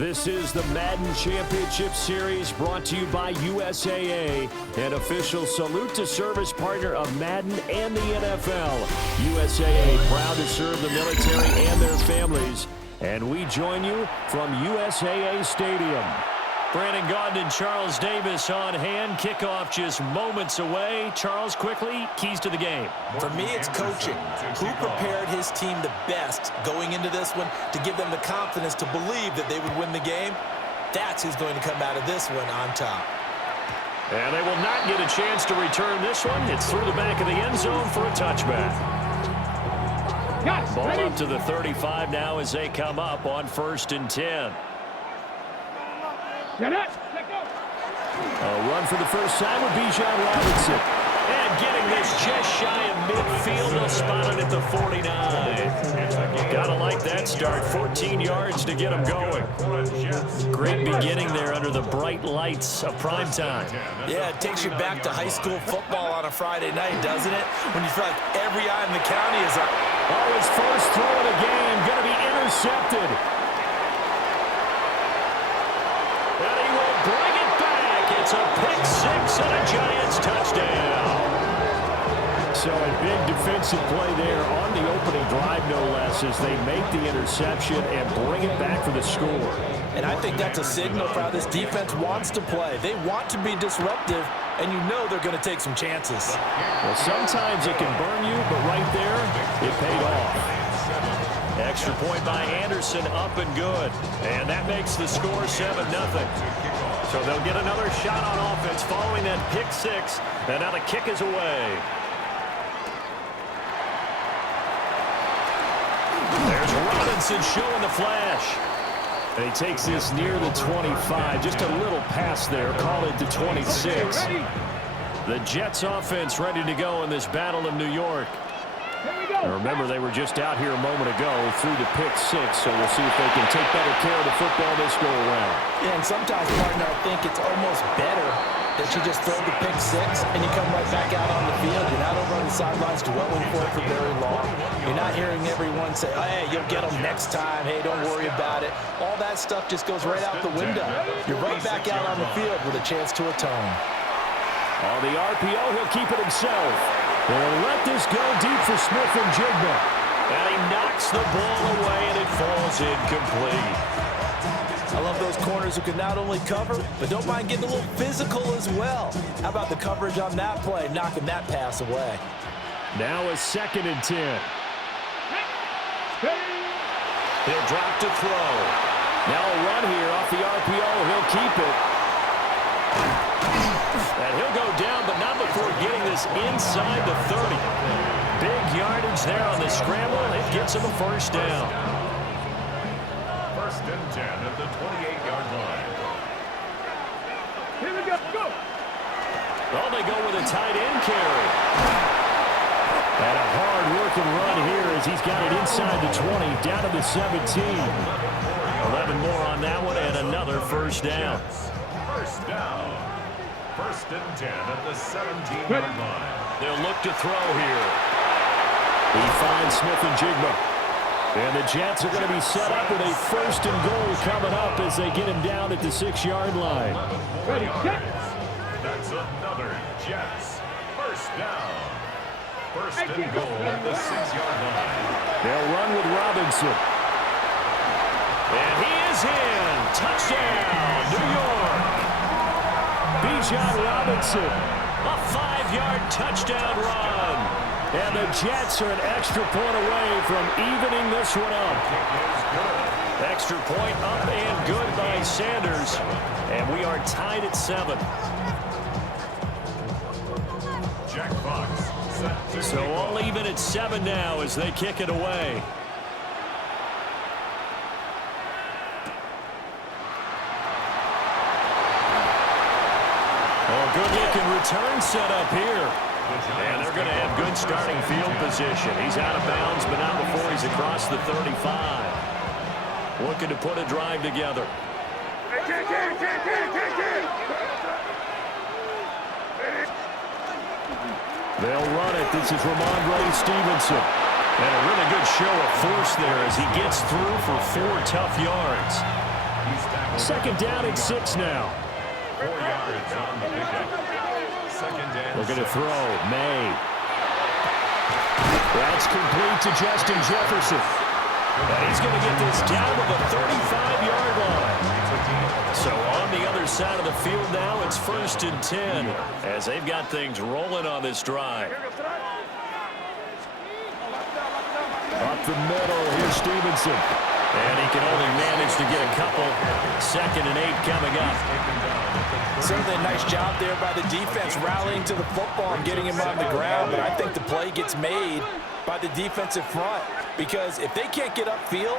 This is the Madden Championship Series brought to you by USAA, an official salute to service partner of Madden and the NFL. USAA proud to serve the military and their families, and we join you from USAA Stadium. Brandon Gaudin and Charles Davis on hand. Kickoff just moments away. Charles, quickly, keys to the game. For me, it's coaching. Who prepared his team the best going into this one to give them the confidence to believe that they would win the game? That's who's going to come out of this one on top. And they will not get a chance to return this one. It's through the back of the end zone for a touchback. Ball up to the 35 now as they come up on 1st and 10. A run for the first time with Bijan Robinson. And getting this just shy of midfield. They'll spot it at the 49. Gotta like that start. 14 yards to get them going. Great beginning there under the bright lights of prime time. Yeah, it takes you back to high school football on a Friday night, doesn't it? When you feel like every eye in the county is up. Oh, his first throw of the game. Gonna be intercepted. Bring it back. It's a pick six and a Giants touchdown. So a big defensive play there on the opening drive, no less, as they make the interception and bring it back for the score. And I think that's a signal for how this defense wants to play. They want to be disruptive, and you know they're going to take some chances. Well, sometimes it can burn you, but right there, it paid off. Extra point by Anderson, up and good. And that makes the score 7-0. So they'll get another shot on offense following that pick six. And now the kick is away. There's Robinson showing the flash. And he takes this near the 25. Just a little pass there. Call it the 26. The Jets offense ready to go in this Battle of New York. And remember, they were just out here a moment ago through the pick six, so we'll see if they can take better care of the football this go around. Yeah, and sometimes, partner, I think it's almost better that you just throw the pick six and you come right back out on the field. You're not over on the sidelines dwelling for it for very long. You're not hearing everyone say, oh, hey, you'll get them next time. Hey, don't worry about it. All that stuff just goes right out the window. You're right back out on the field with a chance to atone. On the RPO, he'll keep it himself. They'll let this go deep for Smith and Jigba. And he knocks the ball away, and it falls incomplete. I love those corners who can not only cover, but don't mind getting a little physical as well. How about the coverage on that play, knocking that pass away? Now a 2nd and 10. He'll drop to throw. Now a run here off the RPO. He'll keep it. And he'll go down, but not before getting this inside the 30. Big yardage there on the scramble. It gets him a first down. 1st and 10 at the 28-yard line. Here we go. Go. Well, they go with a tight end carry. And a hard-working run here as he's got it inside the 20, down to the 17. 11 more on that one, and another first down. First down. 1st and 10 at the 17-yard line. They'll look to throw here. He finds Smith and Jigba. And the Jets are going to be set up with a 1st and goal coming up as they get him down at the 6-yard line. Ready, set. That's another Jets. First down. 1st and goal at the 6-yard line. They'll run with Robinson. And he is in. Touchdown, New York. Bijan Robinson, a 5-yard touchdown run. And the Jets are an extra point away from evening this one up. Extra point up and good by Sanders. And we are tied at 7. Jack Fox set to So all even at 7 now as they kick it away. Good-looking return set up here. And they're going to have good starting field position. He's out of bounds, but not before he's across the 35. Looking to put a drive together. They'll run it. This is Ramondre Stevenson. And a really good show of force there as he gets through for 4 tough yards. He's Second down and 6 now. 4 yards on the pickup. Second and Looking to 6. throw. May. That's complete to Justin Jefferson. And he's going to get this down to the 35-yard line. So on the other side of the field now, it's 1st and 10 as they've got things rolling on this drive. Up the middle, here's Stevenson. And he can only manage to get a couple. 2nd and 8 coming up. Certainly a nice job there by the defense rallying to the football and getting him on the ground. But I think the play gets made by the defensive front, because if they can't get upfield,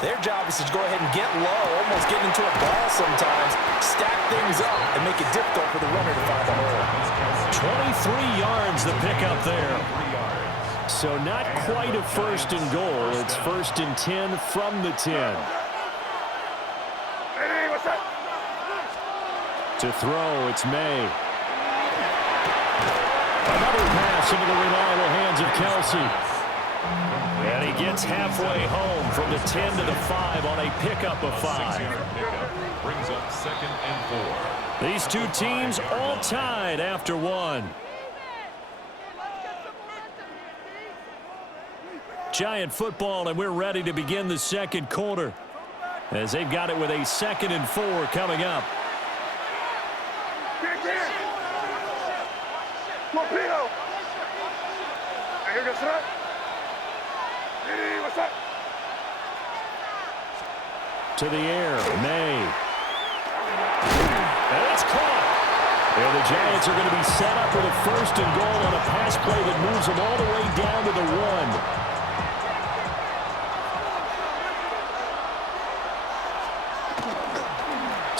their job is to go ahead and get low, almost get into a ball sometimes, stack things up, and make it difficult for the runner to find the hole. 23 yards the pickup there. So not quite a 1st and goal. It's 1st and 10 from the 10. To throw, it's May. Another pass into the reliable hands of Kelsey. And he gets halfway home from the 10 to the 5 on a pickup of 5. Brings up 2nd and 4. These two teams all tied after 1. Giant football, and we're ready to begin the second quarter as they've got it with a 2nd and 4 coming up. To the air, May. And it's caught. And the Giants are going to be set up with a 1st and goal on a pass play that moves them all the way down to the 1.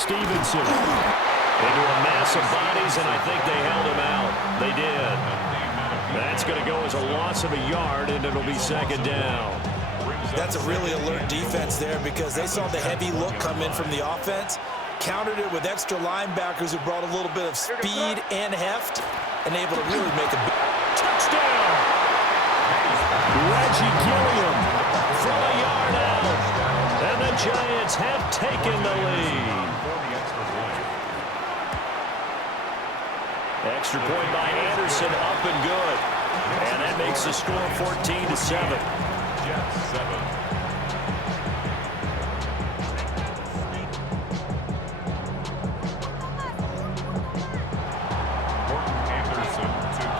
Stevenson into a mass of bodies, and I think they held him out. They did. That's going to go as a loss of a yard, and it'll be 2nd down. That's a really alert defense there, because they saw the heavy look come in from the offense, countered it with extra linebackers who brought a little bit of speed and heft, and able to really make a big touchdown. Reggie Gilliam from a yard out, and the Giants have taken the lead. Extra point by Anderson, up and good. And that makes the score 14-7. Jets 7.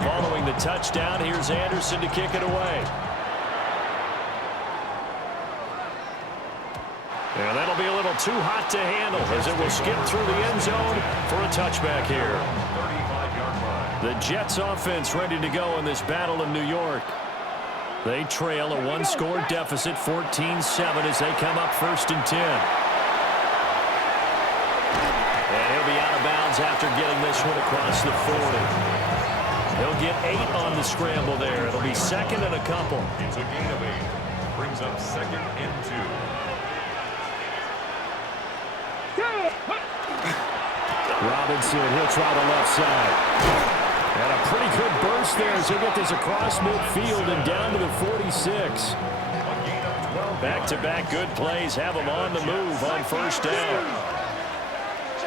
Following the touchdown, here's Anderson to kick it away. And that'll be a little too hot to handle as it will skip through the end zone for a touchback here. The Jets offense ready to go in this battle in New York. They trail a 1-score deficit, 14-7, as they come up 1st and 10. And he'll be out of bounds after getting this one across the 40. He'll get 8 on the scramble there. It'll be 2nd and a couple. It's a gain of 8. Brings up 2nd and 2. Robinson, he'll try the left side. And a pretty good burst there as he'll get this across midfield and down to the 46. Back-to-back good plays have him on the move on 1st down.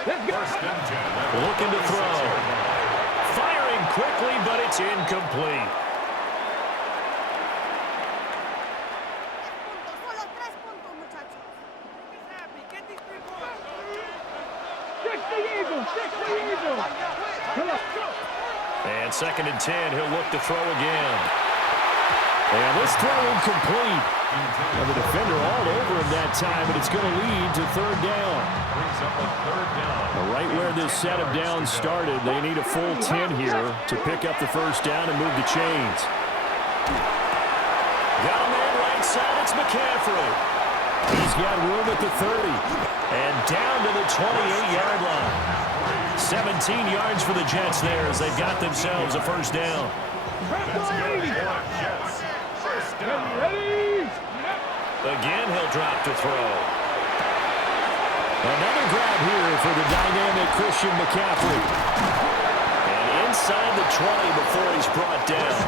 Looking to throw. Firing quickly, but it's incomplete. And 2nd and 10, he'll look to throw again. And this throw incomplete. And the defender all over him that time, but it's going to lead to 3rd down. Brings up a 3rd down. Right where this set of downs started, they need a full 10 here to pick up the 1st down and move the chains. Got a man right side, it's McCaffrey. He's got room at the 30. And down to the 28-yard line. 17 yards for the Jets there as they've got themselves a 1st down. That's good. Jets. 1st down. Again, he'll drop to throw. Another grab here for the dynamic Christian McCaffrey. And inside the 20 before he's brought down.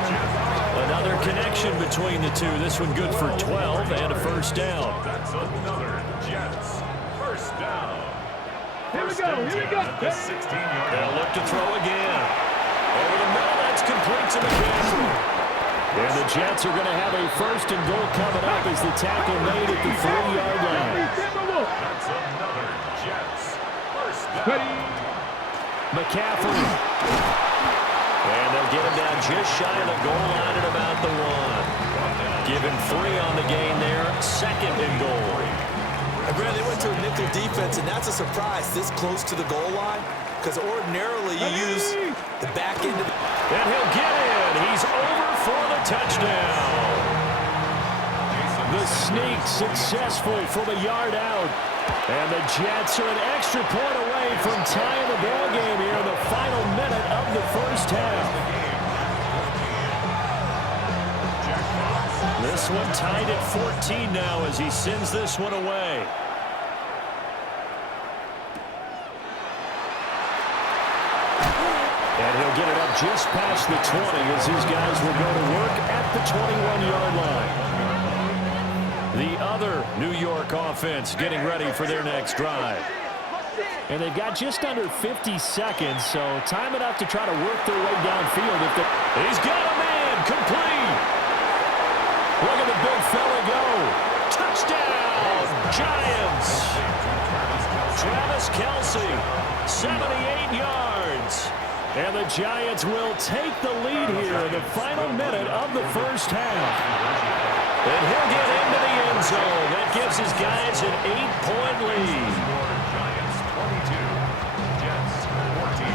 Another connection between the two. This one good for 12 and a 1st down. That's another Jets 1st down. First and 10 at the 16-yard They'll line. look to throw again. Over the middle, that's complete to McCaffrey. And the Jets are going to have a first and goal coming up as the tackle made at the 3-yard line. That's another Jets first down. McCaffrey. And they'll get him down just shy of the goal line at about the 1. Give him 3 on the gain there. Second and goal. And Brad, they went to a nickel defense, and that's a surprise this close to the goal line, because ordinarily you use the back end of the... And he'll get in. He's over for the touchdown. The sneak successful from a yard out. And the Jets are an extra point away from tying the ball game here in the final minute of the first half. This one tied at 14 now as he sends this one away. And he'll get it up just past the 20 as his guys will go to work at the 21-yard line. The other New York offense getting ready for their next drive. And they've got just under 50 seconds, so time enough to try to work their way downfield. He's got a man complete. Look at the big fella go. Touchdown, Giants. Travis Kelce, 78 yards. And the Giants will take the lead here in the final minute of the first half. And he'll get into the end zone. That gives his guys an 8-point lead.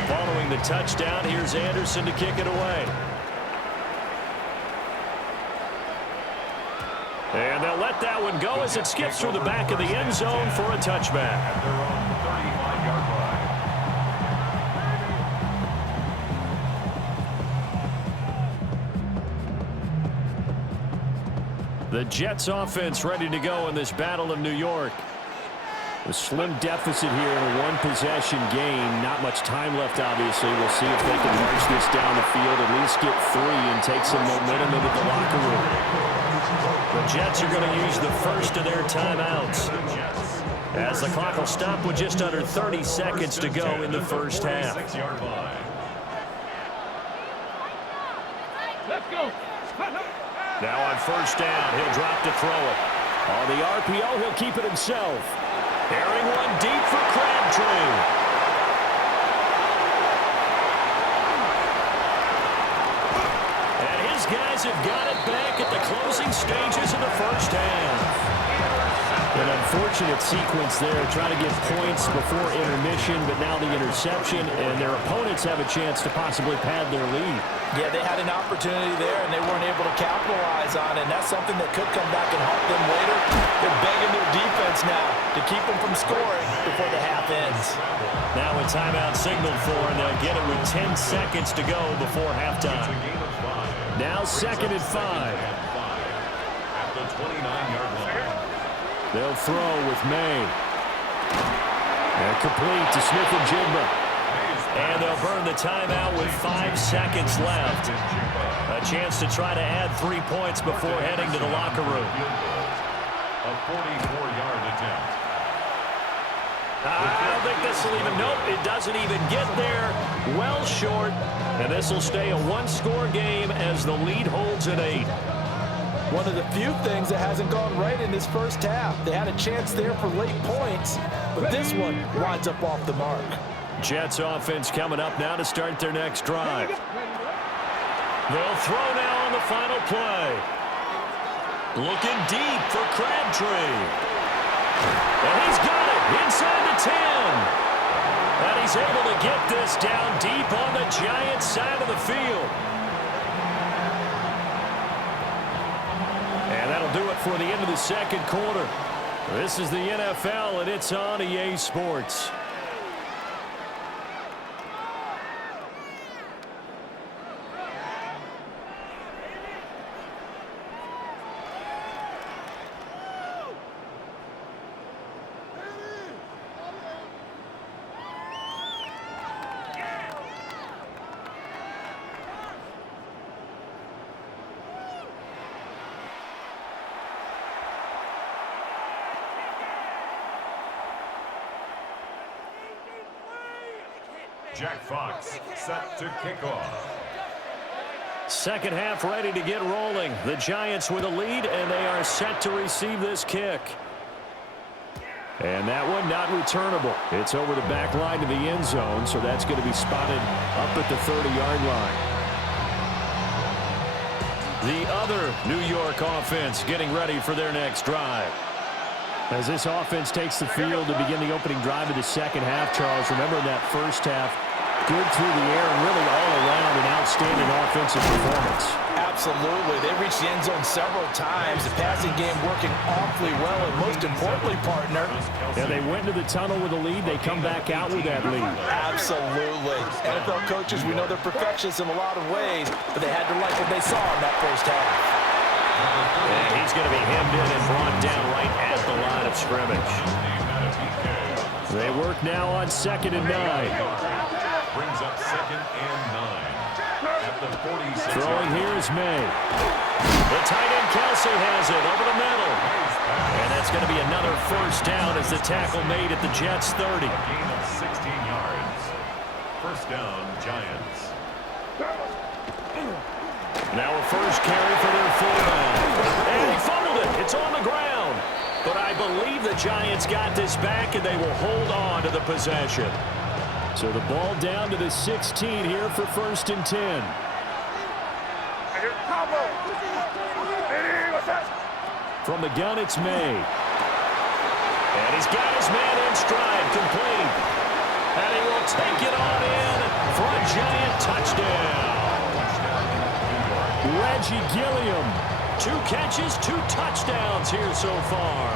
Following the touchdown, here's Anderson to kick it away. And they'll let that one go as it skips through the back of the end zone for a touchback. At their own 35-yard line. The Jets offense ready to go in this battle of New York. A slim deficit here in a one-possession game. Not much time left, obviously. We'll see if they can march this down the field, at least get 3 and take some momentum into the locker room. The Jets are going to use the first of their timeouts as the clock will stop with just under 30 seconds to go in the first half. Let's go. Now on first down, he'll drop to throw it. On the RPO, he'll keep it himself. Airing one deep for Crabtree. And his guys have got it back at the closing stages of the first half. An unfortunate sequence there, trying to get points before intermission, but now the interception, and their opponents have a chance to possibly pad their lead. Yeah, they had an opportunity there, and they weren't able to capitalize on it, and that's something that could come back and haunt them later. They're begging their defense now to keep them from scoring before the half ends. Now a timeout signaled for, and they'll get it with 10 seconds to go before halftime. Now 2nd and 5. At the 29-yard line. They'll throw with May. And complete to Smith-Njigba. And they'll burn the timeout with 5 seconds left. A chance to try to add 3 points before heading to the locker room. A 44-yard attempt. I don't think this will even, nope, it doesn't even get there. Well short. And this will stay a one-score game as the lead holds at 8. One of the few things that hasn't gone right in this first half. They had a chance there for late points, but this one winds up off the mark. Jets offense coming up now to start their next drive. They'll throw now on the final play. Looking deep for Crabtree. And he's got it inside the 10. And he's able to get this down deep on the Giants side of the field. And that'll do it for the end of the second quarter. This is the NFL, and it's on EA Sports. Jack Fox set to kick off. Second half ready to get rolling. The Giants with a lead, and they are set to receive this kick. And that one not returnable. It's over the back line to the end zone, so that's going to be spotted up at the 30-yard line. The other New York offense getting ready for their next drive. As this offense takes the field to begin the opening drive of the second half, Charles, remember that first half, good through the air and really all around an outstanding offensive performance. Absolutely. They reached the end zone several times. The passing game working awfully well, and most importantly, partner. Yeah, they went into the tunnel with a lead. They come back out with that lead. Absolutely. NFL coaches, we know they're perfectionists in a lot of ways, but they had to like what they saw in that first half. And he's going to be hemmed in and brought down right at the line of scrimmage. They work now on 2nd and 9. Brings up 2nd and 9. At the 46. Throwing here is May. The tight end Kelsey has it over the middle. And that's going to be another first down as the tackle made at the Jets' 30. A gain of 16 yards. First down, Giants. Now a first carry for their fullback. And he fumbled it. It's on the ground. But I believe the Giants got this back, and they will hold on to the possession. So the ball down to the 16 here for 1st and 10. From the gun, it's May. And he's got his man in stride, complete. And he will take it on in for a Giant touchdown. Reggie Gilliam, 2 catches, 2 touchdowns here so far.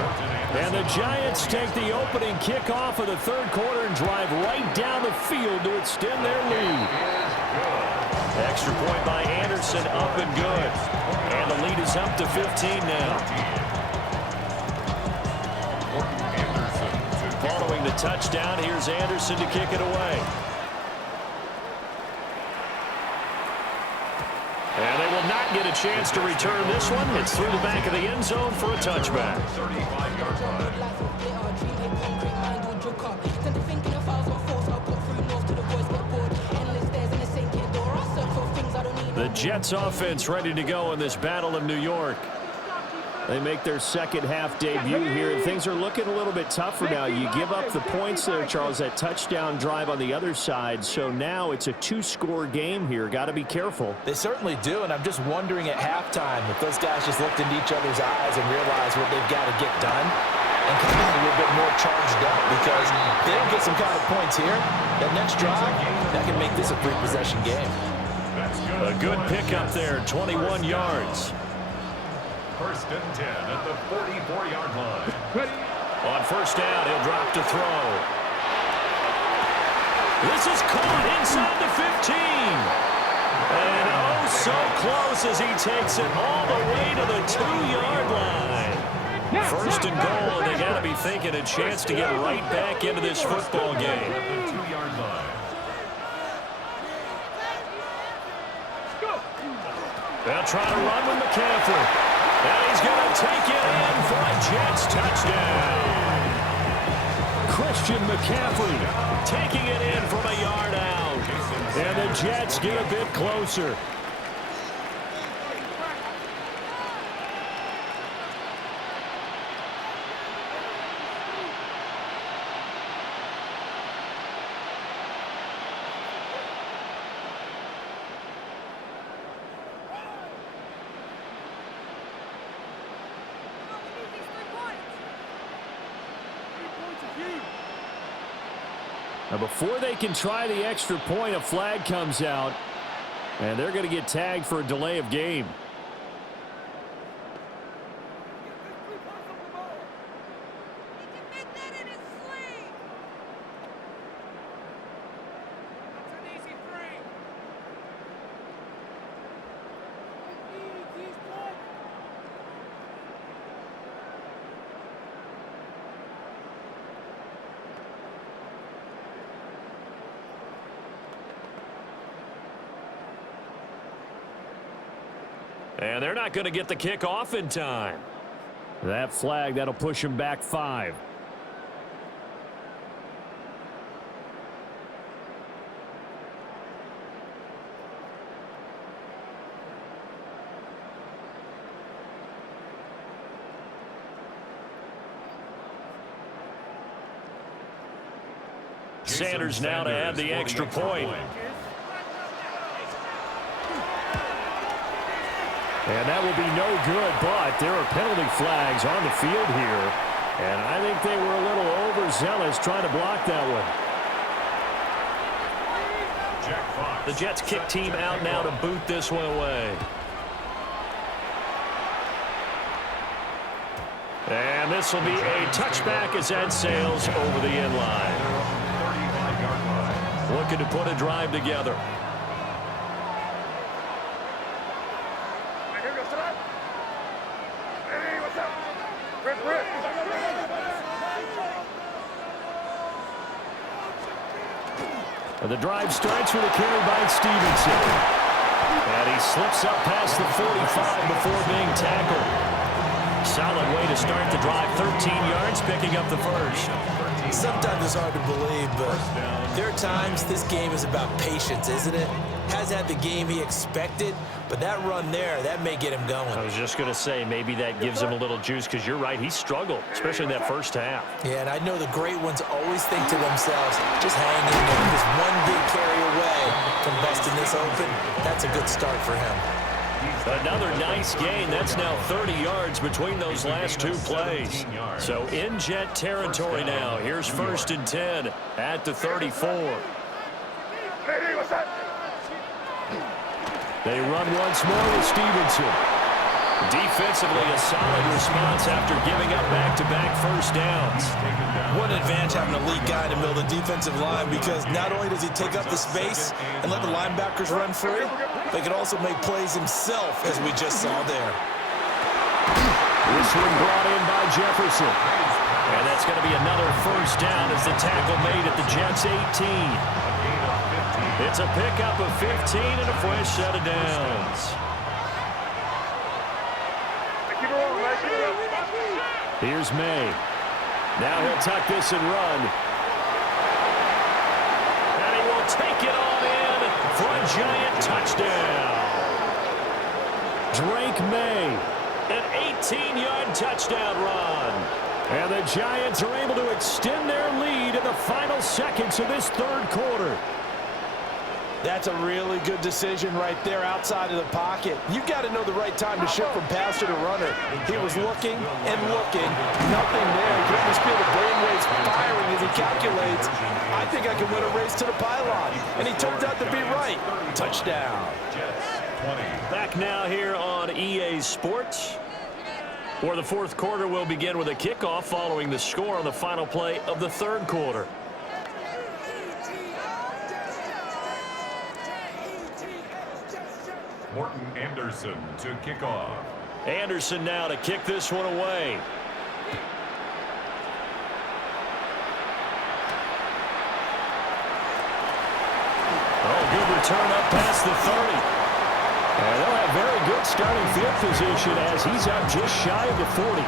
And the Giants take the opening kickoff of the 3rd quarter and drive right down the field to extend their lead. Extra point by Anderson, up and good. And the lead is up to 15 now. Following the touchdown, here's Anderson to kick it away. And they will not get a chance to return this one. It's through the back of the end zone for a touchback. 35-yard line. The Jets offense ready to go in this battle of New York. They make their second half debut here. Things are looking a little bit tougher now. You give up the points there, Charles, that touchdown drive on the other side. So now it's a 2-score game here. Got to be careful. They certainly do, and I'm just wondering at halftime if those guys just looked into each other's eyes and realized what they've got to get done and come in a little bit more charged up, because if they don't get some kind of points here, that next drive, that can make this a 3-possession game. A good pickup there, 21 yards. 1st and 10 at the 44-yard line. On first down, he'll drop to throw. This is caught inside the 15. And oh, so close as he takes it all the way to the 2-yard line. 1st and goal, and they got to be thinking a chance to get right back into this football game. At the 2-yard line. They'll try to run with McCaffrey. And he's going to take it in for a Jets touchdown. Christian McCaffrey taking it in from a yard out. And the Jets get a bit closer. Now, before they can try the extra point, a flag comes out, and they're going to get tagged for a delay of game. And they're not going to get the kickoff in time. That flag, that'll push him back 5. Sanders now to add the extra point. And that will be no good, but there are penalty flags on the field here. And I think they were a little overzealous trying to block that one. The Jets kick team out now to boot this one away. And this will be a touchback as that sails over the end line. Looking to put a drive together. The drive starts with a carry by Stevenson. And he slips up past the 45 before being tackled. Solid way to start the drive. 13 yards, picking up the first. Sometimes it's hard to believe, but there are times this game is about patience, isn't it? Hasn't had the game he expected, but that run there, that may get him going. I was just going to say, maybe that gives him a little juice, because you're right, he struggled, especially in that first half. Yeah, and I know the great ones always think to themselves, just hang in there, just one big carry away from busting this open. That's a good start for him. Another nice gain. That's now 30 yards between those last two plays. So in Jet territory now. Here's 1st and 10 at the 34. They run once more with Stevenson. Defensively, a solid response after giving up back-to-back first downs. What an advantage having an elite guy in the middle of the defensive line, because not only does he take up the space and let the linebackers run free, but he can also make plays himself, as we just saw there. This one brought in by Jefferson. And that's going to be another first down as the tackle made at the Jets' 18. It's a pickup of 15 and a fresh set of downs. Here's May. Now he'll tuck this and run. And he will take it on in for a giant touchdown. Drake May, an 18-yard touchdown run. And the Giants are able to extend their lead in the final seconds of this third quarter. That's a really good decision right there outside of the pocket. You've got to know the right time to shift from passer to runner. He was looking and looking. Nothing there. You can almost feel the brainwaves firing as he calculates, I think I can win a race to the pylon. And he turns out to be right. Touchdown. Back now here on EA Sports, where the fourth quarter will begin with a kickoff following the score on the final play of the third quarter. Morton Anderson to kick off. Anderson now to kick this one away. Oh, good return up past the 30. And they'll have very good starting field position as he's up just shy of the 40.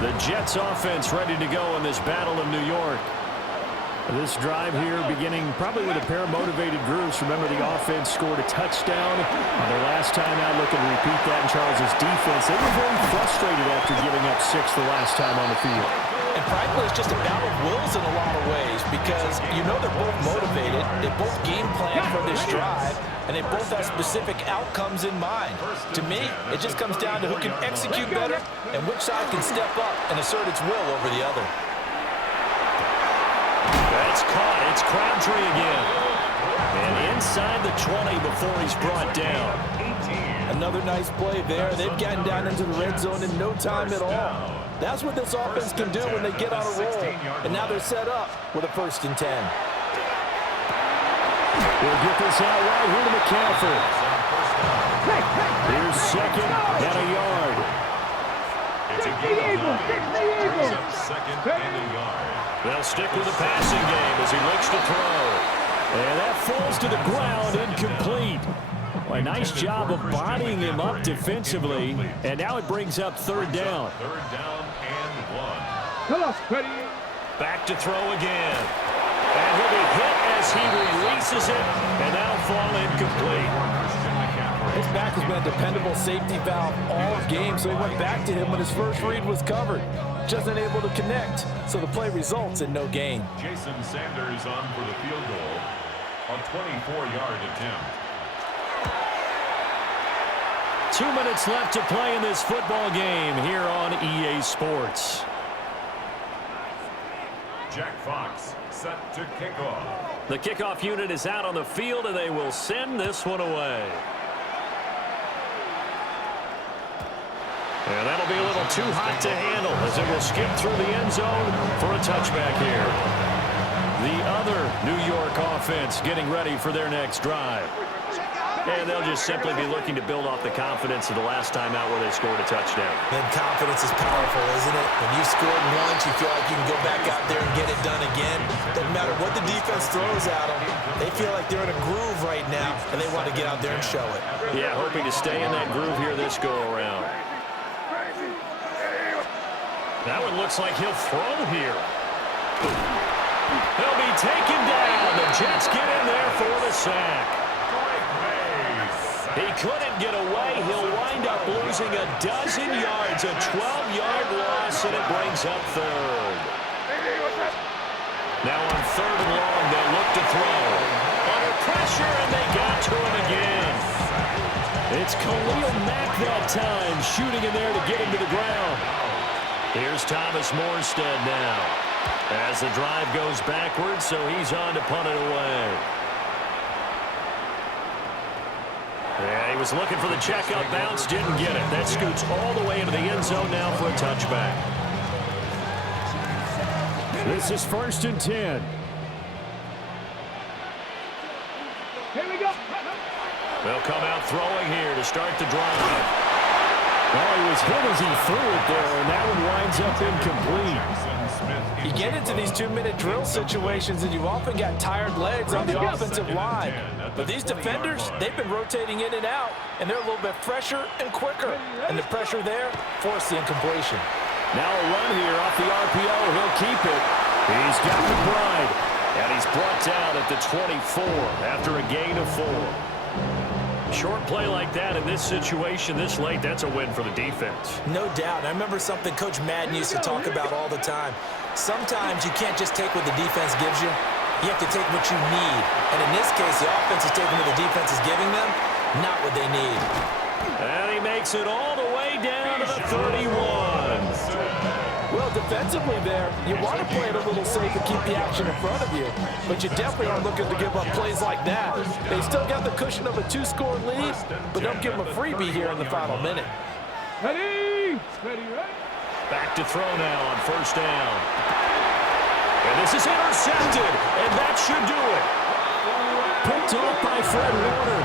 The Jets offense ready to go in this battle of New York. This drive here beginning probably with a pair of motivated groups. Remember, the offense scored a touchdown on their last time out, looking to repeat that in Charles's defense. They were very frustrated after giving up 6 the last time on the field. And frankly, it's just a battle of wills in a lot of ways, because you know they're both motivated, they both game plan for this drive, and they both have specific outcomes in mind. To me, it just comes down to who can execute better and which side can step up and assert its will over the other. That's caught. It's Crabtree again. And inside the 20 before he's brought down. Another nice play there. They've gotten down into the red zone in no time at all. That's what this offense can do when they get on a roll. And now they're set up with a 1st and 10. We'll get this out right here to McCaffrey. Here's 2nd and a yard. It's a Eagles. 2nd and a yard. They'll stick with the passing game as he looks to throw. And that falls to the ground, incomplete. Well, a nice job of bodying him up defensively. And now it brings up 3rd down. 3rd down and 1. Back to throw again. And he'll be hit as he releases it. And that'll fall incomplete. His back has been a dependable safety valve all game, so he went back to him when his first read was covered. just unable to connect, so the play results in no gain. Jason Sanders on for the field goal. A 24-yard attempt. 2 minutes left to play in this football game here on EA Sports. Jack Fox set to kick off. The kickoff unit is out on the field, and they will send this one away. And that'll be a little too hot to handle as it will skip through the end zone for a touchback here. The other New York offense getting ready for their next drive. And they'll just simply be looking to build off the confidence of the last time out where they scored a touchdown. And confidence is powerful, isn't it? When you scored once, you feel like you can go back out there and get it done again. Doesn't matter what the defense throws at them. They feel like they're in a groove right now, and they want to get out there and show it. Yeah, hoping to stay in that groove here this go-around. That one looks like he'll throw here. He'll be taken down. The Jets get in there for the sack. He couldn't get away. He'll wind up losing a dozen yards, a 12-yard loss, and it brings up third. Now on third and long, they'll look to throw. Under pressure, and they got to him again. It's Khalil Mack that time, shooting in there to get him to the ground. Here's Thomas Morstead now. As the drive goes backwards, so he's on to punt it away. Yeah, he was looking for the check-up bounce, didn't get it. That scoots all the way into the end zone now for a touchback. This is 1st and 10. Here we go. They'll come out throwing here to start the drive. Well, he was hit as he threw it there, and that one winds up incomplete. You get into these 2-minute drill situations, and you've often got tired legs on the offensive line. But these defenders, they've been rotating in and out, and they're a little bit fresher and quicker. And the pressure there forced the incompletion. Now a run here off the RPO. He'll keep it. He's got McBride. And he's brought down at the 24 after a gain of 4. Short play like that in this situation this late, that's a win for the defense. No doubt. I remember something Coach Madden used to talk about all the time. Sometimes you can't just take what the defense gives you. You have to take what you need. And in this case, the offense is taking what the defense is giving them, not what they need. And he makes it all the way down to the 31. Well, defensively there, you want to play it a little safe and keep the action in front of you. But you definitely aren't looking to give up plays like that. They still got the cushion of a 2-score lead, but don't give them a freebie here in the final minute. Ready? Ready, ready. Back to throw now on 1st down. And this is intercepted, and that should do it. Picked off by Fred Warner.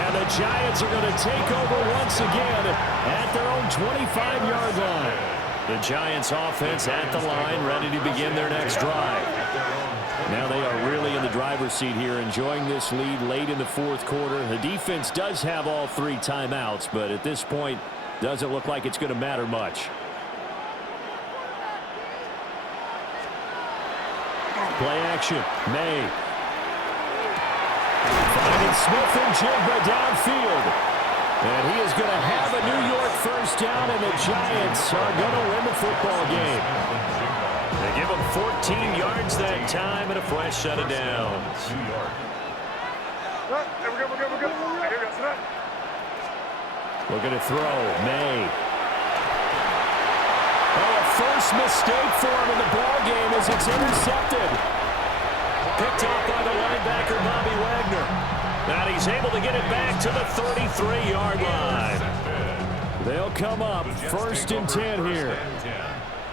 And the Giants are going to take over once again at their own 25-yard line. The Giants offense at the line, ready to begin their next drive. Now they are really in the driver's seat here, enjoying this lead late in the 4th quarter. The defense does have all 3 timeouts, but at this point, doesn't look like it's going to matter much. Play action, May. Finding Smith and Jigba downfield. And he is going to have a New York 1st down, and the Giants are going to win the football game. They give him 14 yards that time and a fresh set of downs. Looking to throw, May. Oh, a first mistake for him in the ball game as it's intercepted. Picked off by the linebacker, Bobby Wagner. And he's able to get it back to the 33-yard line. They'll come up 1st and 10 here.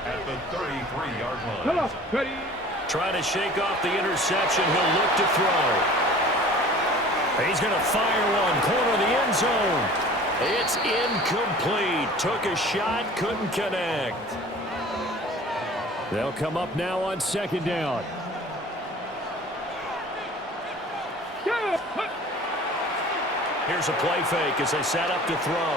At the 33-yard line. Come on, ready. Trying to shake off the interception. He'll look to throw. He's going to fire one. Corner of the end zone. It's incomplete. Took a shot, couldn't connect. They'll come up now on 2nd down. Here's a play fake as they set up to throw.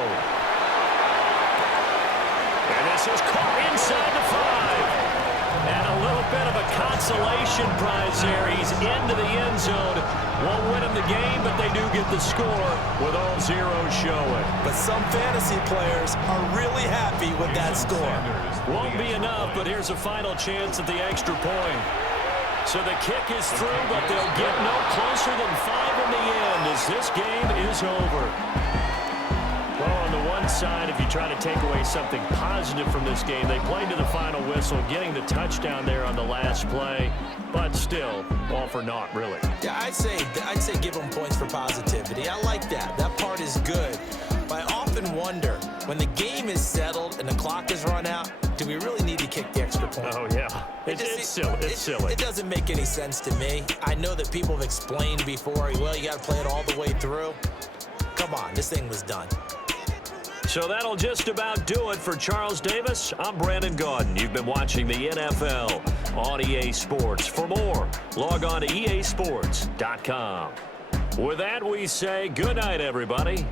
And this is caught inside the 5. And a little bit of a consolation prize there. He's into the end zone. Won't win him the game, but they do get the score with all zeros showing. But some fantasy players are really happy with that score. Won't be enough, but here's a final chance at the extra point. So the kick is through, but they'll get no closer than 5 in the end as this game is over. Well, on the one side, if you try to take away something positive from this game, they played to the final whistle, getting the touchdown there on the last play, but still, all for naught, really. Yeah, I'd say give them points for positivity. I like that. That part is good. But I often wonder, when the game is settled and the clock is run out, do we really need to kick the extra point? Oh, yeah. It's silly. It's silly. It doesn't make any sense to me. I know that people have explained before, well, you got to play it all the way through. Come on, this thing was done. So that'll just about do it for Charles Davis. I'm Brandon Gaudin. You've been watching the NFL on EA Sports. For more, log on to easports.com. With that, we say good night, everybody.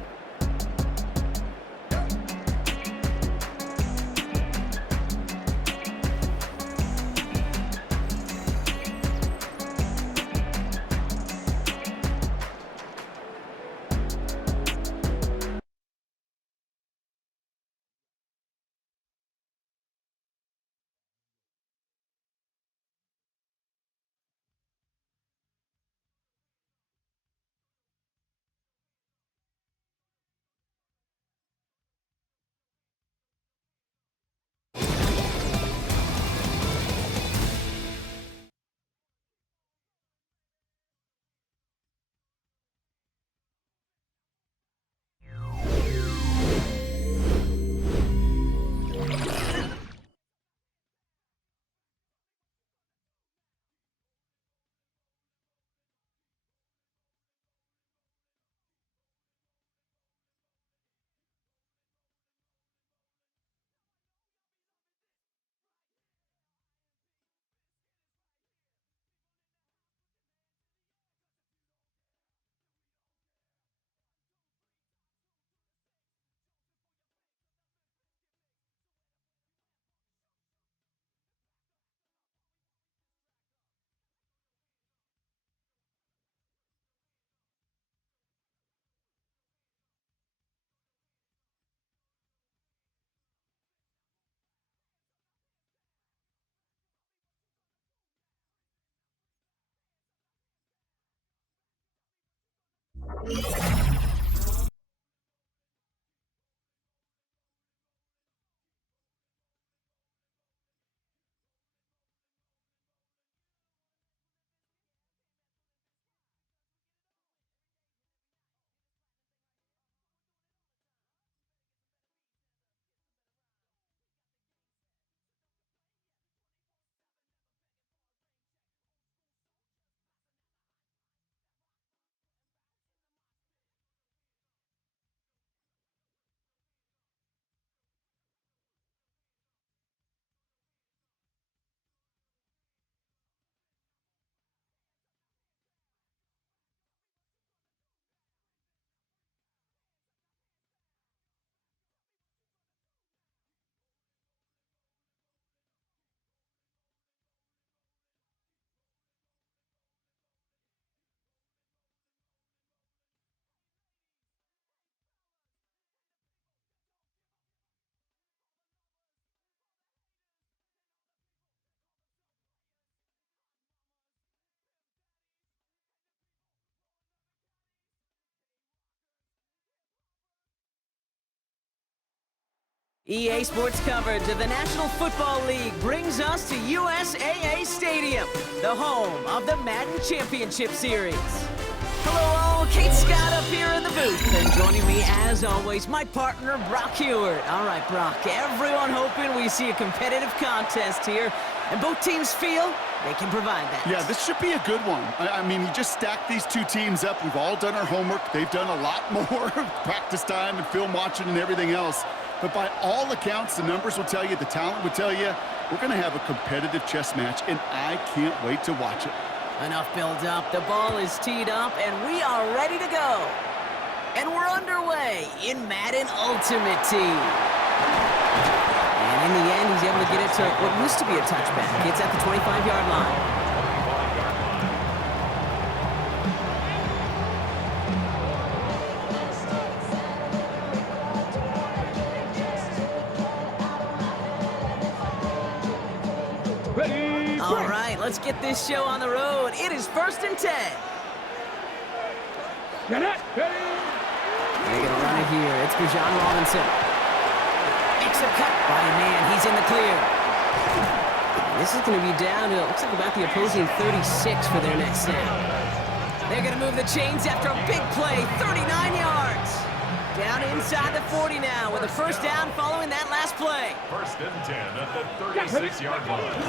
EA Sports coverage of the National Football League brings us to USAA Stadium, the home of the Madden Championship Series. Hello all, Kate Scott up here in the booth, and joining me as always, my partner Brock Heward. All right, Brock, everyone hoping we see a competitive contest here, and both teams feel they can provide that. Yeah, this should be a good one. I mean, you just stack these two teams up. We've all done our homework. They've done a lot more practice time and film watching and everything else. But by all accounts, the numbers will tell you, the talent will tell you, we're going to have a competitive chess match, and I can't wait to watch it. Enough build up. The ball is teed up, and we are ready to go. And we're underway in Madden Ultimate Team. And In the end, he's able to get it to what used to be a touchback. It's at the 25-yard line. All right, let's get this show on the road. It is 1st and 10. They're going to run it here. It's Bijan Robinson. Makes a cut by a man. He's in the clear. This is going to be down to, it looks like about the opposing 36 for their next snap. They're going to move the chains after a big play, 39 yards. Down inside the 40 now with a first down following that last play. 1st and 10 at the 36-yard line.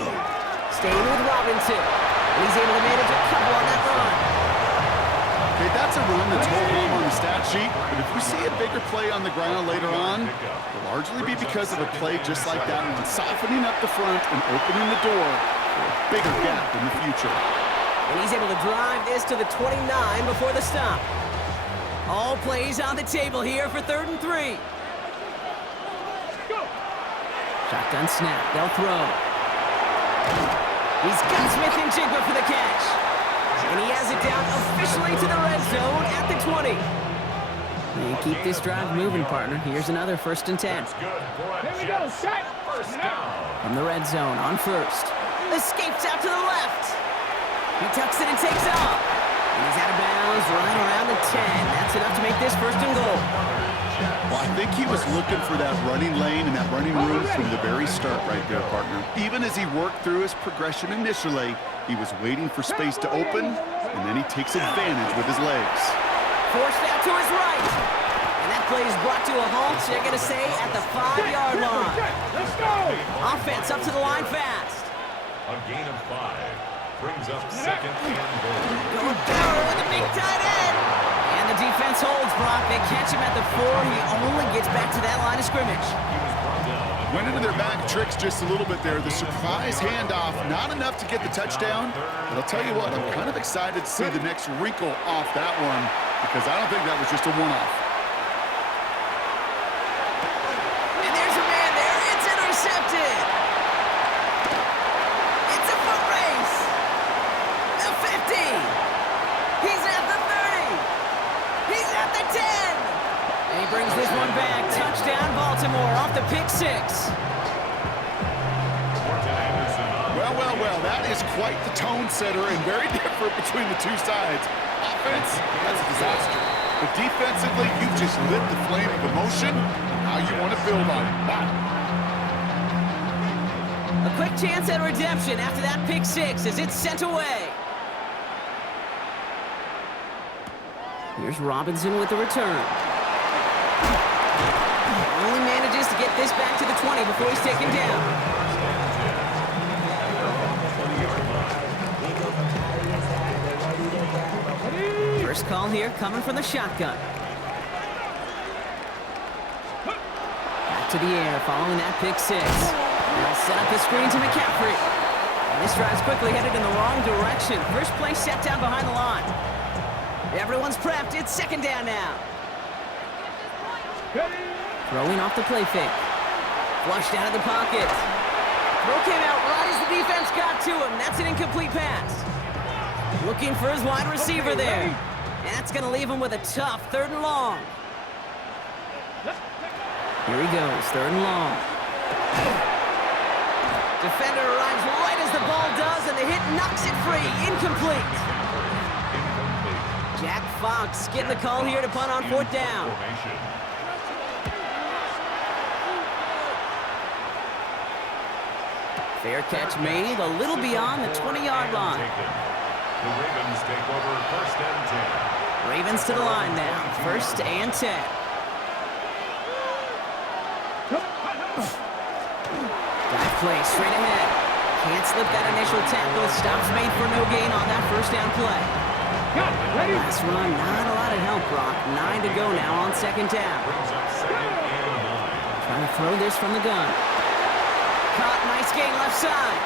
Staying with Robinson. And he's able to manage a couple on that run. Okay, that's a run that's hold home on the stat sheet, but if we see a bigger play on the ground later on, it'll largely be because of a play just like that one, softening up the front and opening the door for a bigger gap in the future. And he's able to drive this to the 29 before the stop. All plays on the table here for 3rd and 3. Shotgun snap, they'll throw. He's got Smith and Jigba for the catch. And he has it down officially to the red zone at the 20. And keep this drive moving, partner. Here's another 1st and 10. Here we go, set. First down. From the red zone on 1st. Escapes out to the left. He tucks it and takes off. And he's out of bounds right around the 10. That's enough to make this 1st and goal. Well, I think he was looking for that running lane and that running room from the very start right there, partner. Even as he worked through his progression initially, he was waiting for space to open, and then he takes advantage with his legs. Forced out to his right. And that play is brought to a halt, they're going to say, at the 5-yard line. Let's go! Offense up to the line fast. A gain of 5 brings up 2nd and goal. Going down with a big tight end. And the defense holds, Brock. They catch him at the 4. He only gets back to that line of scrimmage. He was brought down. Went into their bag tricks just a little bit there. The surprise handoff, not enough to get the touchdown. But I'll tell you what, I'm kind of excited to see the next wrinkle off that one because I don't think that was just a one-off. And there's a man there. It's intercepted. It's a foot race. The 50. He's at the 30. He's at the 10. And he brings this one back. Touchdown, Baltimore, off the pick 6. Well, that is quite the tone setter and very different between the two sides. Offense, that's a disaster. But defensively, you just lit the flame of emotion. How you want to build on it. Wow. A quick chance at redemption after that pick 6 as it's sent away. Here's Robinson with the return. Only manages to get this back to the 20 before he's taken down. First call here coming from the shotgun. Back to the air following that pick 6. They'll set up the screen to McCaffrey. And this drive's quickly headed in the wrong direction. First play set down behind the line. Everyone's prepped. It's 2nd down now. Throwing off the play fake. Flushed out of the pocket. Throw came out right as the defense got to him. That's an incomplete pass. Looking for his wide receiver there. And that's going to leave him with a tough 3rd and long. Here he goes, 3rd and long. Defender arrives right as the ball does, and the hit knocks it free. Incomplete. Jack Fox getting the call here to punt on 4th down. Fair catch made a little beyond the 20-yard line. The Ravens take over 1st and 10. Ravens to the line now. 1st and 10. Dive play straight ahead. Can't slip that initial tackle. Stops made for no gain on that 1st down play. Last run, not a lot of help, Brock. 9 to go now on 2nd down. Trying to throw this from the gun. Caught, nice gain left side.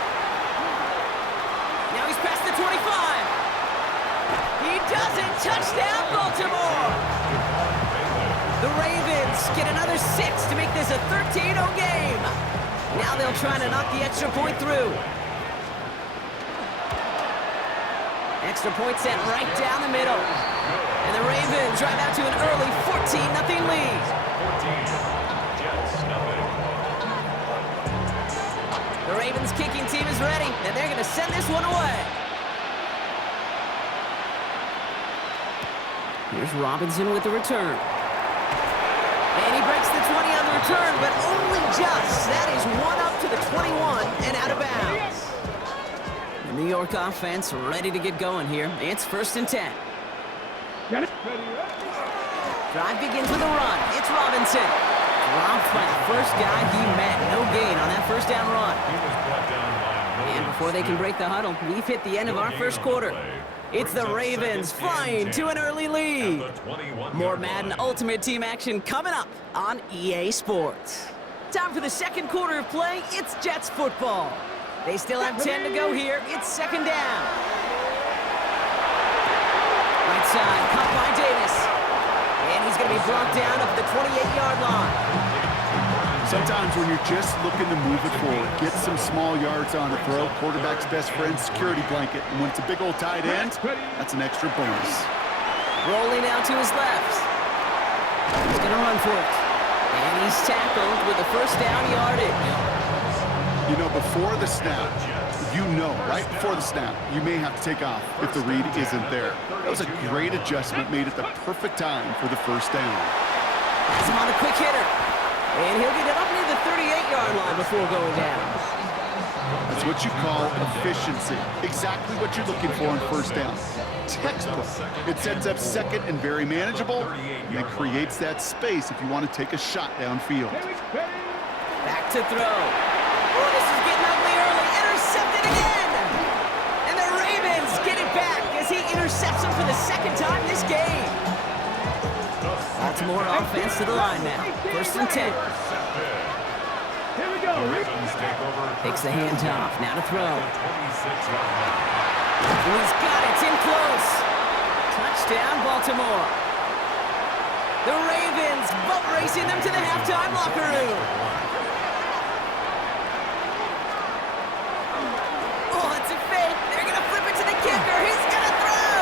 Now he's past the 25. He doesn't. Touchdown, Baltimore. The Ravens get another 6 to make this a 13-0 game. Now they'll try to knock the extra point through. Extra point sent right down the middle. And the Ravens drive out to an early 14-0 lead. 14, Jets nothing. The Ravens kicking team is ready, and they're going to send this one away. Here's Robinson with the return. And he breaks the 20 on the return, but only just. That is one up to the 21 and out of bounds. The New York offense ready to get going here. It's 1st and 10. Drive begins with a run. It's Robinson. Dropped by the first guy he met. No gain on that first down run. He was brought down by And before they can break the huddle, we've hit the end of our first quarter. It's the Ravens flying to an early lead. More Madden Ultimate Team action coming up on EA Sports. Time for the second quarter of play. It's Jets football. They still have 10 to go here. It's 2nd down. Right side, caught by Davis. And he's going to be brought down up the 28-yard line. Sometimes when you're just looking to move it forward, get some small yards on a throw, quarterback's best friend, security blanket. And when it's a big old tight end, that's an extra bonus. Rolling out to his left. He's going to run for it. And he's tackled with the first down yardage. You know, before the snap, you know, right before the snap, you may have to take off if the read isn't there. That was a great adjustment, made at the perfect time for the first down. Has him on a quick hitter. And he'll get it up near the 38-yard line before going down. That's what you call efficiency. Exactly what you're looking for on first down. Textbook. It sets up second and very manageable, and it creates that space if you want to take a shot downfield. Back to throw. Oh, this is getting ugly early. Intercepted again. And the Ravens get it back as he intercepts him for the second time this game. Baltimore offense to the line now. 1st and 10. Takes the handoff. Now to throw. He's got it. It's in close. Touchdown, Baltimore. The Ravens boat racing them to the halftime locker room. Oh, it's a fake. They're going to flip it to the kicker. He's going to throw.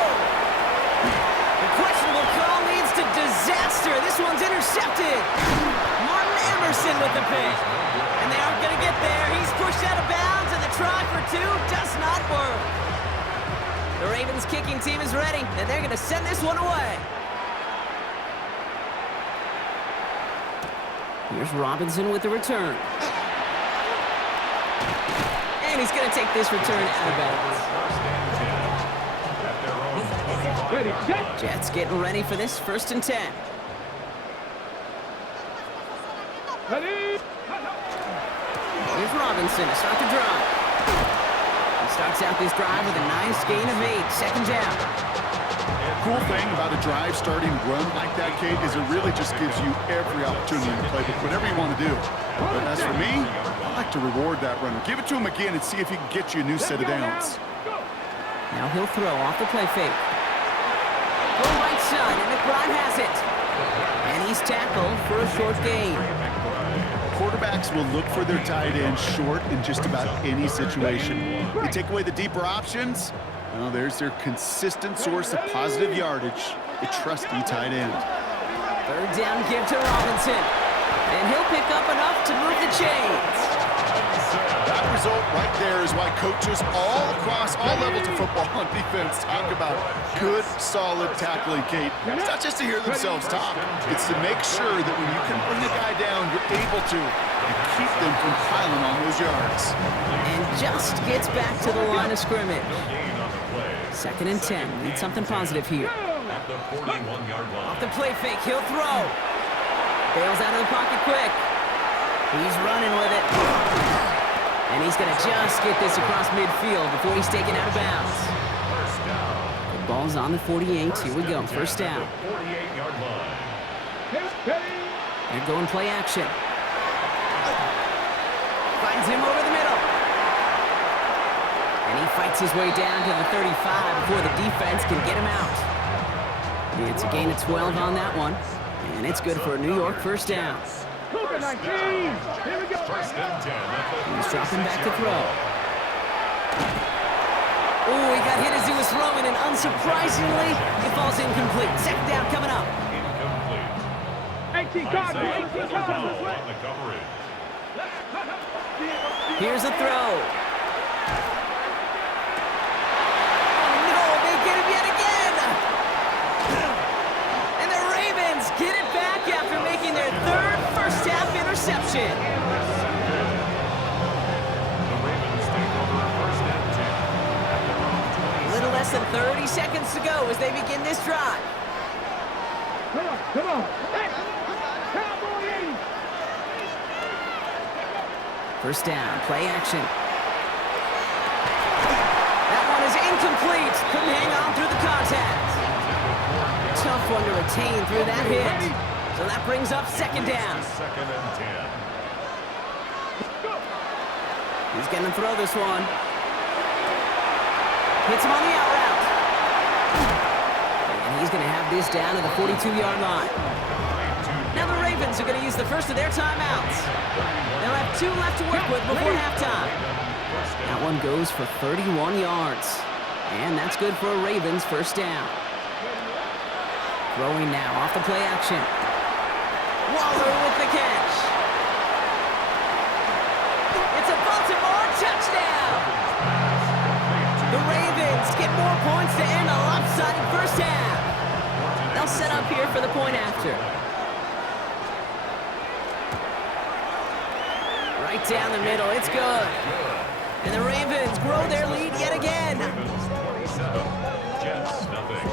The questionable call leads to disaster. This one's intercepted. Martin Emerson with the pick. And they aren't going to get there. He's pushed out of bounds, and the try for 2 does not work. The Ravens kicking team is ready, and they're going to send this one away. Here's Robinson with the return. And he's going to take this return out of bounds. Jets getting ready for this 1st and 10. Here's Robinson to start the drive. He starts out this drive with a nice gain of 8. 2nd down. Cool thing about a drive starting run like that, Kate, is it really just gives you every opportunity to play whatever you want to do. But as for me, I like to reward that runner. Give it to him again and see if he can get you a new set of downs. Now he'll throw off the play fake. Go right side, and McBride has it. And he's tackled for a short gain. Quarterbacks will look for their tight end short in just about any situation. They take away the deeper options. Well, there's their consistent source of positive yardage, the trusty tight end. 3rd down give to Robinson. And he'll pick up enough to move the chains. That result right there is why coaches all across all levels of football on defense talk about good, solid tackling, Kate. It's not just to hear themselves talk. It's to make sure that when you can bring a guy down, you're able to and keep them from piling on those yards. And just gets back to the line of scrimmage. 2nd and 10. Need something positive here. At the 41-yard line. Off the play fake. He'll throw. Bails out of the pocket quick. He's running with it. And he's going to just get this across midfield before he's taken out of bounds. First down. The ball's on the 48. Here we go. 1st down. 48-yard line. They're going play action. Finds him over the middle. And he fights his way down to the 35 before the defense can get him out. It's a gain of 12 on that one. And it's good for a New York 1st down. First and 10 at the He's dropping back to 46-yard throw. line. Oh, he got hit as he was throwing, and unsurprisingly, it falls incomplete. Second down coming up. Incomplete. Isaiah on the coverage. Here's a throw. No, they get him yet again. And the Ravens get it back after making their third first-half interception. The Ravens take over first and 10 at their own 20. A little less than 30 seconds to go as they begin this drive. Come on. Hey, Cowboy 80. First down, play action. That one is incomplete. Couldn't hang on through the contact. Tough one to retain through that hit. So that brings up second down. Second and 10. He's going to throw this one. Hits him on the out route. And he's going to have this down at the 42-yard line. Now the Ravens are going to use the first of their timeouts. They'll have 2 left to work with before halftime. That one goes for 31 yards. And that's good for a Ravens first down. Throwing now off the play action. Waller with the catch. It's a Baltimore touchdown. The Ravens get more points to end a lopsided first half. They'll set up here for the point after. Right down the middle, it's good. And the Ravens grow their lead yet again. Ravens 27, Jets nothing.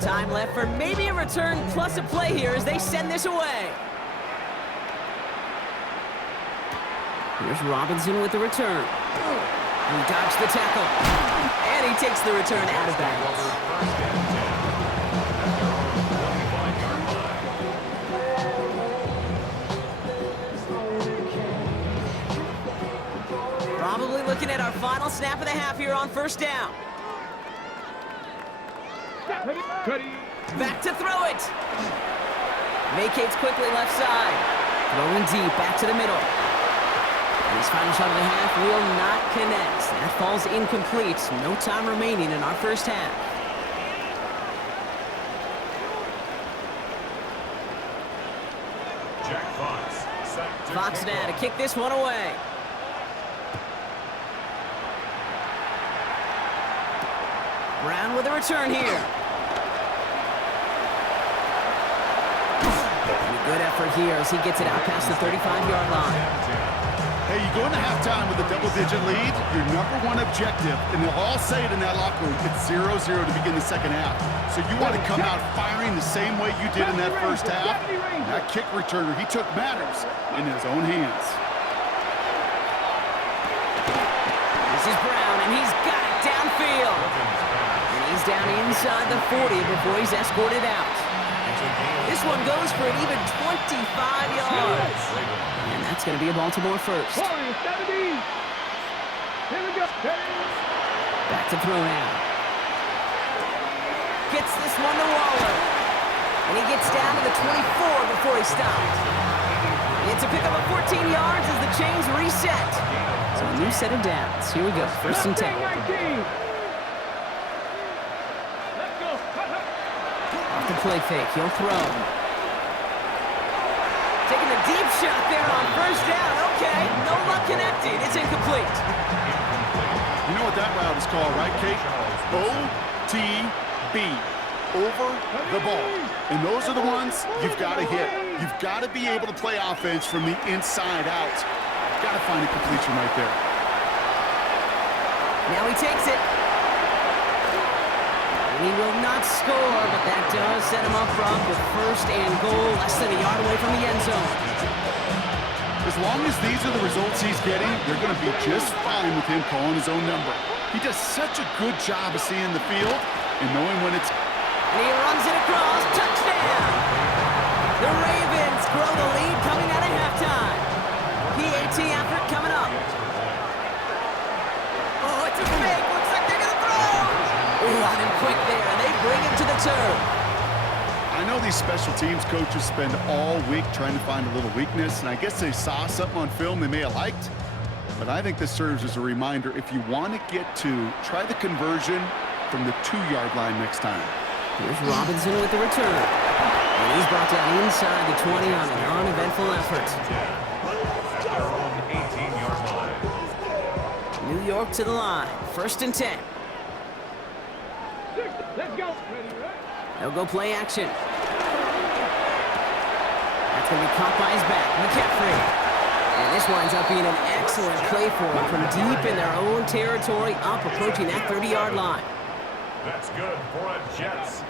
Time left for maybe a return plus a play here as they send this away. Here's Robinson with the return. He dodged the tackle. And he takes the return out of bounds. First and 10 at their own 25-yard line. Probably looking at our final snap of the half here on first down. Back to throw it. Vacates quickly left side. Throwing deep, back to the middle. And his final shot of the half will not connect. That falls incomplete. No time remaining in our first half. Jack Fox set to Fox kick now to off. kick this one away. Brown with a return here. And a good effort here as he gets it out past the 35-yard line. Hey, you go into halftime with a double-digit lead, your number one objective, and they'll all say it in that locker room, it's 0-0 to begin the second half. So you want to come out firing the same way you did in that first half. That kick returner, he took matters in his own hands. This is Brown, and he's got it downfield. And he's down inside the 40 before he's escorted out. This one goes for an even 25 yards. And that's going to be a Baltimore first. Back to throw now. Gets this one to Waller. And he gets down to the 24 before he stops. It's a pickup of 14 yards as the chains reset. So a new set of downs. Here we go, first and 10. Off the play fake, he'll throw. Taking a deep shot there on first down. Okay, no luck connecting. It's incomplete. You know what that route is called, right, Kate? OTB, over the ball. And those are the ones you've got to hit. You've got to be able to play offense from the inside out. Got to find a completion right there. Now he takes it. And he will not score, but that does set him up front with first and goal, less than a yard away from the end zone. As long as these are the results he's getting, they're going to be just fine with him calling his own number. He does such a good job of seeing the field and knowing when it's... And he runs it across. Touchdown! The Ravens grow the lead coming out of halftime. PAT effort coming up. Oh, it's a fake. Looks like they're going to throw. Ooh, on him quick there. They bring him to the turf. I I know these special teams coaches spend all week trying to find a little weakness, and I guess they saw something on film they may have liked. But I think this serves as a reminder, if you want to get to, try the conversion from the 2-yard line next time. Here's Robinson with the return. And he's brought down inside the 20 on an uneventful effort. At their own 18-yard line. New York to the line. 1st and 10. Let's go. They'll go play action. That's going to be caught by his back. McCaffrey. And this winds up being an excellent play for him from deep in their own territory, up approaching that 30-yard line. That's good for a Jets.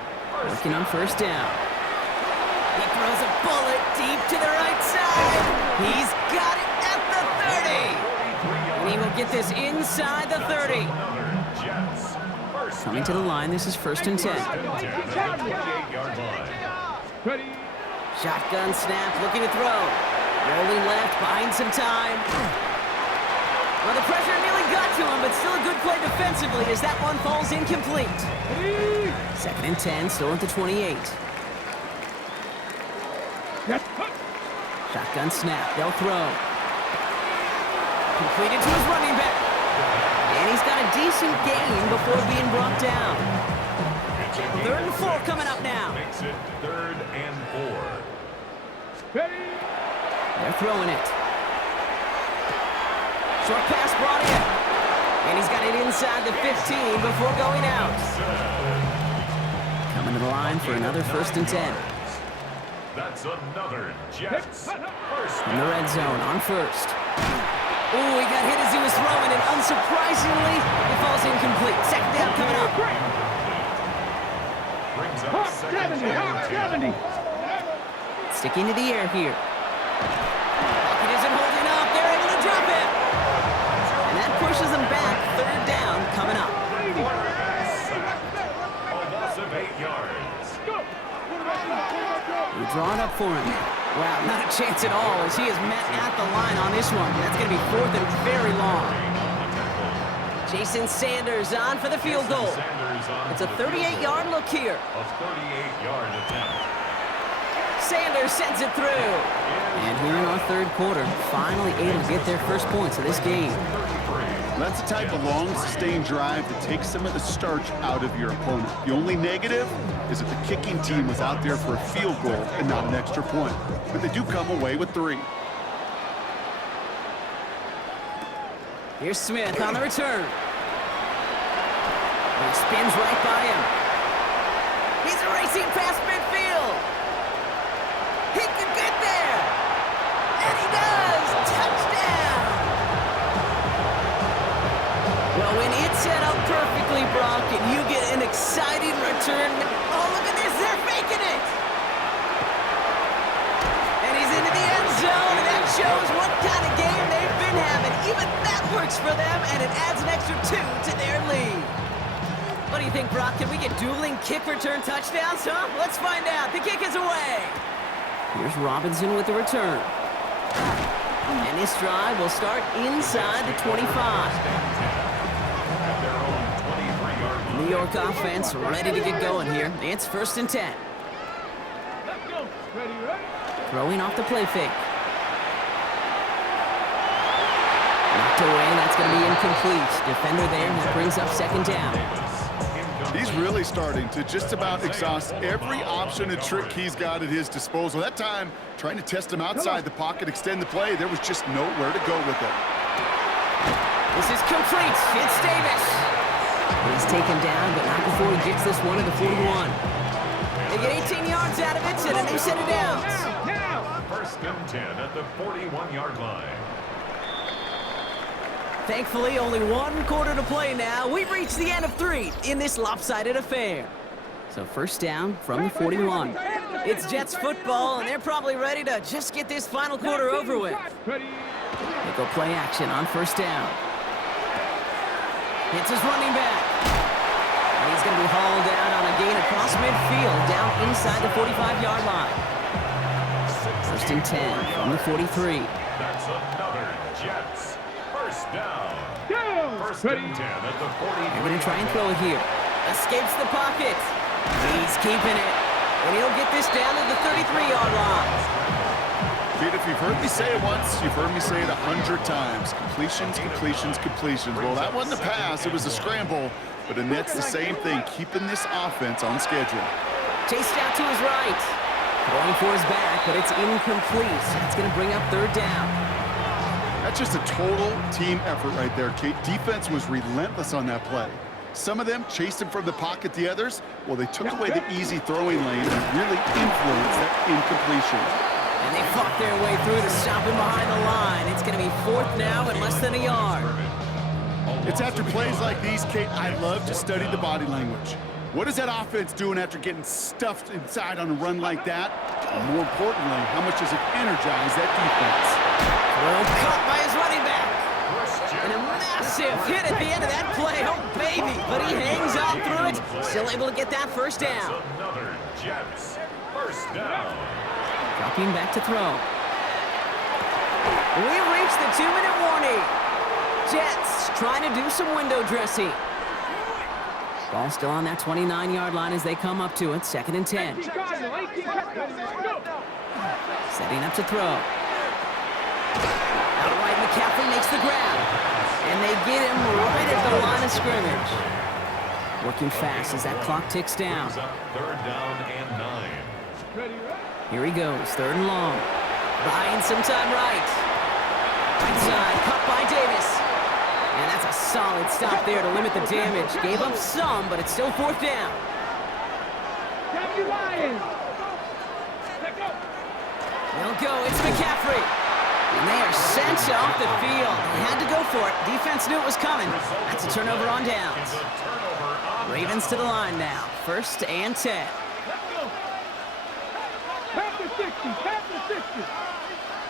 Working on 1st down. He throws a bullet deep to the right side. He's got it at the 30. And he will get this inside the 30. Coming to the line, this is 1st and 10. Ready. Shotgun snap, looking to throw. Rolling left, buying some time. Well, the pressure nearly got to him, but still a good play defensively as that one falls incomplete. 2nd and 10, still at the 28. Shotgun snap, they'll throw. Completed to his running back. And he's got a decent gain before being brought down. 3rd and 4 coming up now. Makes it 3rd and 4. Ready. They're throwing it. Short pass brought in. And he's got it inside the 15 before going out. Coming to the line for another 1st and 10. That's another Jets. First In the red zone on 1st. Oh, he got hit as he was throwing, and unsurprisingly, it falls incomplete. 2nd down coming up. brings up Hawk 2nd 70, Hawk and 10. 70. Sticking to the air here. Pocket isn't holding up. They're able to drop it. And that pushes them back. 3rd down coming up. A loss of 8 yards. We draw it up for him. Wow, not a chance at all as he is met at the line on this one. That's going to be 4th and very long. Jason Sanders on for the field goal. It's a 38-yard look here. A 38-yard attempt. Sanders sends it through. And here in our 3rd quarter, finally able to get their first points of this game. That's the type of long, sustained drive that takes some of the starch out of your opponent. The only negative is that the kicking team was out there for a field goal and not an extra point. But they do come away with 3. Here's Smith on the return. He spins right by him. He's racing past midfield. He can get there. And he does. Touchdown. Well, when it's set up perfectly, Brock, and you get an exciting return. Oh, look at this. They're faking it. And he's into the end zone, and that shows what kind of game they've been having. Even that works for them, and it adds an extra 2 to their lead. What do you think, Brock? Can we get dueling kick return touchdowns, huh? Let's find out. The kick is away. Here's Robinson with the return. And this drive will start inside the 25. New York offense ready to get going here. It's 1st and 10. Let's go. Ready, ready. Throwing off the play fake. Knocked away. That's going to be incomplete. Defender there, and that brings up 2nd down. He's really starting to just about exhaust every option and trick he's got at his disposal. That time, trying to test him outside the pocket, extend the play, there was just nowhere to go with it. This is complete. It's Davis. He's taken down, but not before he gets this one to the 41. They get 18 yards out of it, and a new set of downs. Now. 1st and 10 at the 41-yard line. Thankfully, only 1 quarter to play now. We've reached the end of 3 in this lopsided affair. So 1st down from the 41. It's Jets football, and they're probably ready to just get this final quarter over with. Ready. They go play action on 1st down. Hits his running back. And he's going to be hauled out on a gain across midfield, down inside the 45-yard line. 1st and 10 from the 43. That's another Jets. 1st down. Go. 1st Ready. and 10 at the 40. They're going to try and throw it here. Escapes the pocket. He's keeping it. And he'll get this down to the 33-yard line. Kid, if you've heard me say it once, you've heard me say it 100 times. Completions, completions, completions. Well, that wasn't a pass. It was a scramble. But Annette's the same thing, keeping this offense on schedule. Chased out to his right. Going for his back, but it's incomplete. That's going to bring up third down. That's just a total team effort right there, Kate. Defense was relentless on that play. Some of them chased him from the pocket. The others, well, they took away the easy throwing lane and really influenced that incompletion. And they fought their way through to stop him behind the line. It's going to be fourth now and less than a yard. It's after plays like these, Kate, I love to study the body language. What is that offense doing after getting stuffed inside on a run like that? And more importantly, how much does it energize that defense? Well, caught by his running back. And a massive hit at the end of that play. Oh, baby. But he hangs on through it. Still able to get that first down. Another Jets first down. Dropping back to throw. We've reached the 2-minute warning. Jets trying to do some window dressing. Ball still on that 29-yard line as they come up to it. 2nd and 10. Setting up to throw. Outright McCaffrey makes the grab. And they get him right at the line of scrimmage. Working fast as that clock ticks down. Third down and 9. Here he goes, 3rd and long. Buying some time right. Right side, cut by Davis. And that's a solid stop there to limit the damage. Gave up some, but it's still 4th down. They'll go, it's McCaffrey. And they are sent off the field. They had to go for it. Defense knew it was coming. That's a turnover on downs. Ravens to the line now. 1st and 10.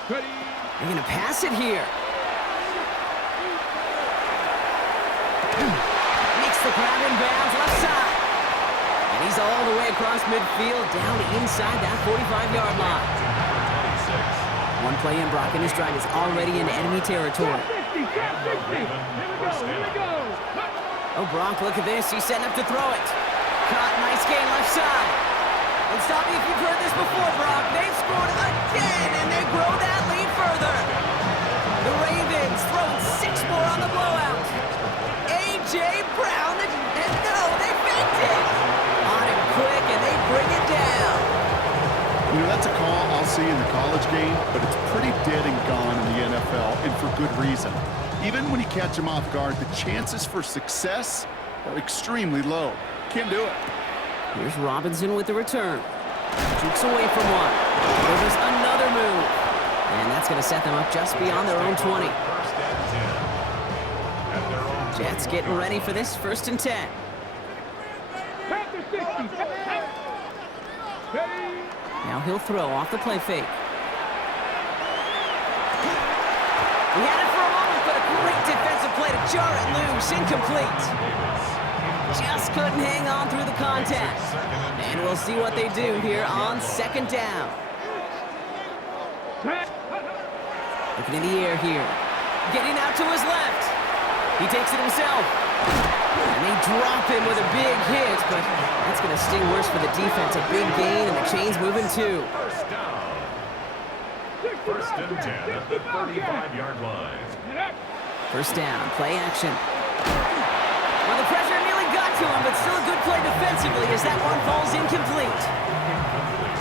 They're going to pass it here. Makes the grab in bounds, left side. And he's all the way across midfield, down inside that 45-yard line. One play in, Brock and his drive is already in enemy territory. Oh, Brock, look at this. He's setting up to throw it. Caught, nice gain left side. And stop me if you've heard this before, Brock. They've scored again, and they grow that lead further. The Ravens throwing 6 more on the blowout. A.J. Brown, and no, they faked it. On it quick, and they bring it down. You know, that's a call I'll see in the college game, but it's pretty dead and gone in the NFL, and for good reason. Even when you catch him off guard, the chances for success are extremely low. Can't do it. Here's Robinson with the return. Jukes away from one. There's another move. And that's going to set them up just beyond their own 20. Jets getting ready for this 1st and 10. Now he'll throw off the play fake. He had it for a moment, but a great defensive play to jar it loose. Incomplete. Just couldn't hang on through the contact. And we'll see what they do here on 2nd down. Looking in the air here. Getting out to his left. He takes it himself. And they drop him with a big hit, but that's going to sting worse for the defense. A big gain, and the chain's moving too. First down. 1st and 10 at the 35-yard line. 1st down, play action. Well, the pressure nearly got to him, but still a good play defensively as that one falls incomplete.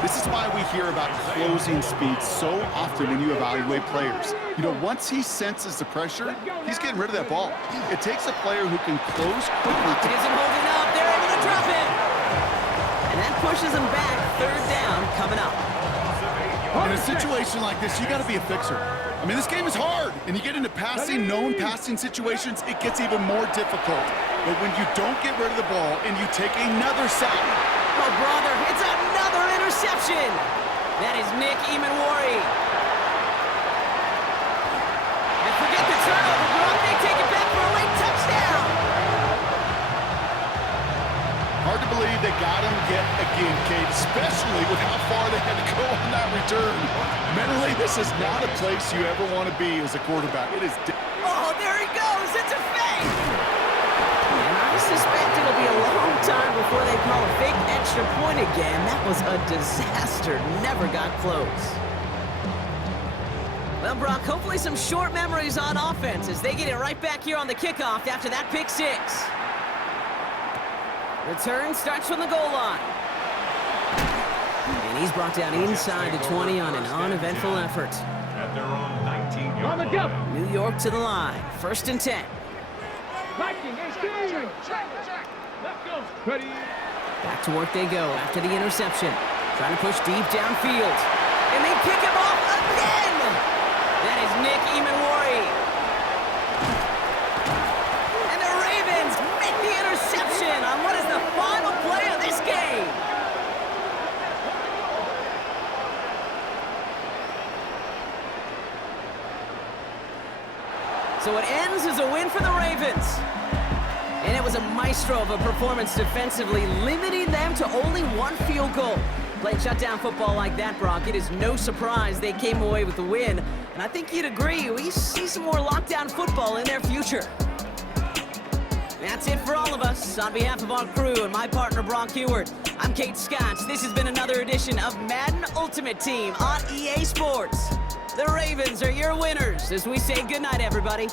This is why we hear about closing speed so often when you evaluate players. You know, once he senses the pressure, he's getting rid of that ball. It takes a player who can close quickly. It isn't holding up. They're able to drop it. And that pushes him back. 3rd down coming up. In a situation like this, you got to be a fixer. I mean, this game is hard, and you get into passing, known passing situations, it gets even more difficult. But when you don't get rid of the ball and you take another sack. Oh, brother, it's another interception. That is Nick Emanwari. And forget the turnover, Brock. They take it back for a late touchdown. Hard to believe they got him yet again, Kate, especially with how far they had to go on that return. Mentally, this is not a place you ever want to be as a quarterback. It is. Oh, there he goes. It's a fake. And I suspect it'll be a long time before they call a fake extra point again. That was a disaster. Never got close. Well, Brock, hopefully some short memories on offense as they get it right back here on the kickoff after that pick six. Return starts from the goal line. And he's brought down inside the 20 on an uneventful effort. At their own 19-yard On the jump. line. New York to the line. 1st and 10. Viking, exchange. Let's go. Ready. Back to work they go after the interception. Trying to push deep downfield. And they pick him off again! That is Nick Emanwari. And the Ravens make the interception on what is the final play of this game. So it ends as a win for the Ravens. And it was a maestro of a performance defensively, limiting them to only one field goal. Playing shutdown football like that, Brock, it is no surprise they came away with the win. And I think you'd agree, we see some more lockdown football in their future. That's it for all of us. On behalf of our crew and my partner, Brock Heward, I'm Kate Scott. This has been another edition of Madden Ultimate Team on EA Sports. The Ravens are your winners as we say goodnight, everybody.